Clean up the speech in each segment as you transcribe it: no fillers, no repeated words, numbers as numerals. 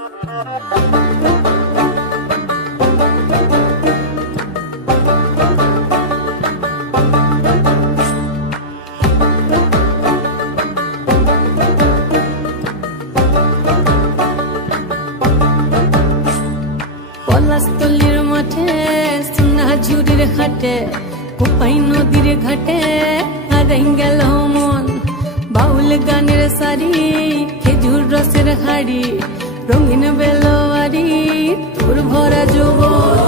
পলাশতলির মাঠে সোনাঝুরির ঘাটে কোপাই নদীর ঘাটে হারাই গেল মন। বাউল গানের সারি খেজুর রসের হাড়ি রঙিন বেলোয়ারি তোর ভরা যৌবন।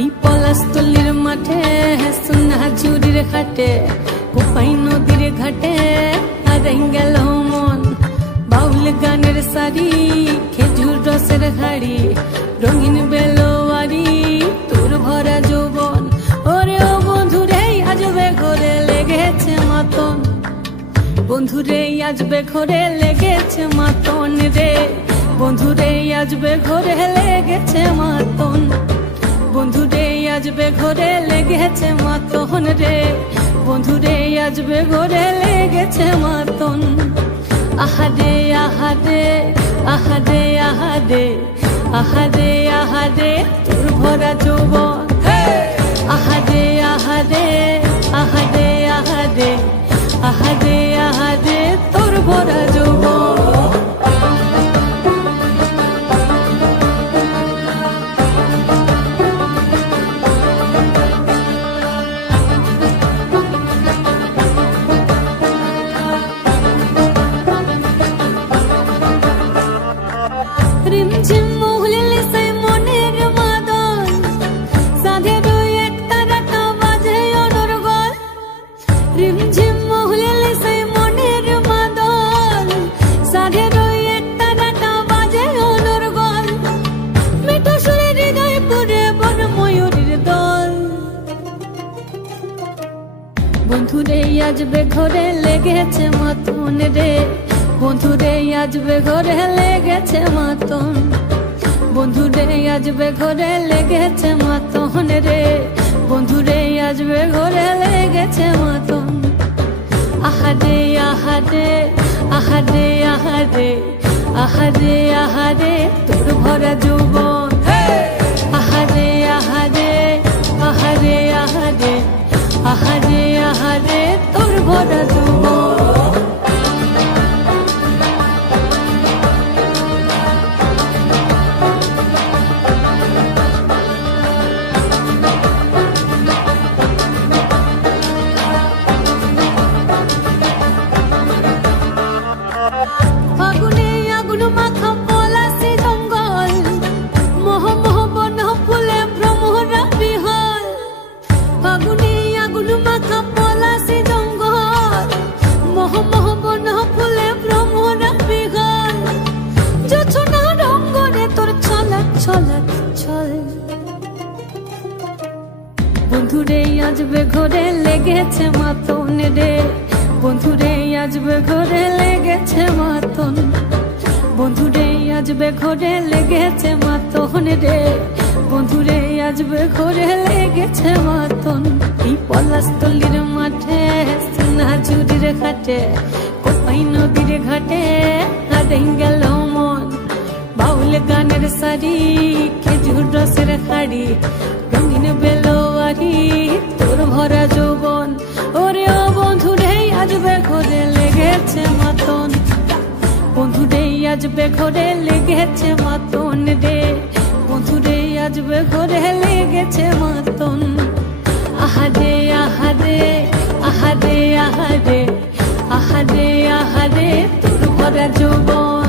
এই পলাশতলির মাঠে সোনাঝুরির ঘাটে কোপাই নদীর ঘাটে হারাই গেল মন। বাউল গানের সারি খেজুর রসের হাড়ি রঙিন বেলোয়ারি তোর ভরা যৌবন। ওরে ও বন্ধুরে আজবে ঘরে লেগেছে মাতন, বন্ধুরে আজবে ঘরে লেগেছে মাতন রে। বন্ধুরে আজবে ঘরে লেগেছে মাতন, বন্ধুরে আজবে ঘরে লেগেছে মাতন রে। বন্ধুরে আজবে ঘরে লেগেছে মাতন। আহারে আহারে আহারে আহারে আহারে আহারে তোর ভরা যৌবন। আহারে আহারে আহারে আহারে আহারে আহারে তোর ভরা যৌবন। রিমঝিম মহুলিলে সেই মনের মাদল, সাধের এক তারাটা বাজে অনর্গল। রিমঝিম মহুলিলে সেই মনের মাদল, সাধের এক তারাটা বাজে অনর্গল। মিঠো সুরে হৃদয় পুরে বন ময়ূরীর দল। বন্ধুরে আজবে ঘরে লেগেছে মাতন রে। বন্ধুরে আজবে ঘরে লেগেছে মাতন, বন্ধুরে আজবে ঘরে লেগেছে মাতন রে। বন্ধুরে আজবে ঘরে লেগেছে মাতন। আহারে আহারে আহারে আহারে আহারে আহারে তোর ভরা যৌবন। আহারে আহারে আহারে আহারে আহারে আহারে তোর ভরা যৌবন। ফাগুনে আগুন মাখা পলাশি জঙ্গল, মোহ মোহ বন ফুলে ভ্রমরা বিহল। ফাগুনে আগুন মাখা পলাশি জঙ্গল, মোহ মোহ বন ফুলে ভ্রমরা বিহল। জোছনা রঙ্গনে তোর ছলাক ছলাক ছল। বন্ধুরে আজবে ঘরে লেগেছে মাতন রে। বন্ধুরে আজবে ঘরে লেগেছে মাতন, বন্ধুরে আজবে ঘরে লেগেছে মাতন রে। বন্ধুরে আজবে ঘরে লেগেছে মাতন। এই পলাশতলির মাঠে সোনাঝুরির ঘাটে কোপাই নদীর ঘাটে হারাই গেল মন। বাউল গানের সারি খেজুর রসের হাড়ি রঙিন বেলোয়ারি তোর ভরা যৌবন। ওরে ও বন্ধুরে আজবে ঘরে লেগেছে মাতন, বন্ধুরে আজবে ঘরে লেগেছে মাতন রে। বন্ধুরে আজবে ঘরে লেগেছে মাতন। আহারে আহারে আহারে আহারে আহারে আহারে তোর ভরা যৌবন।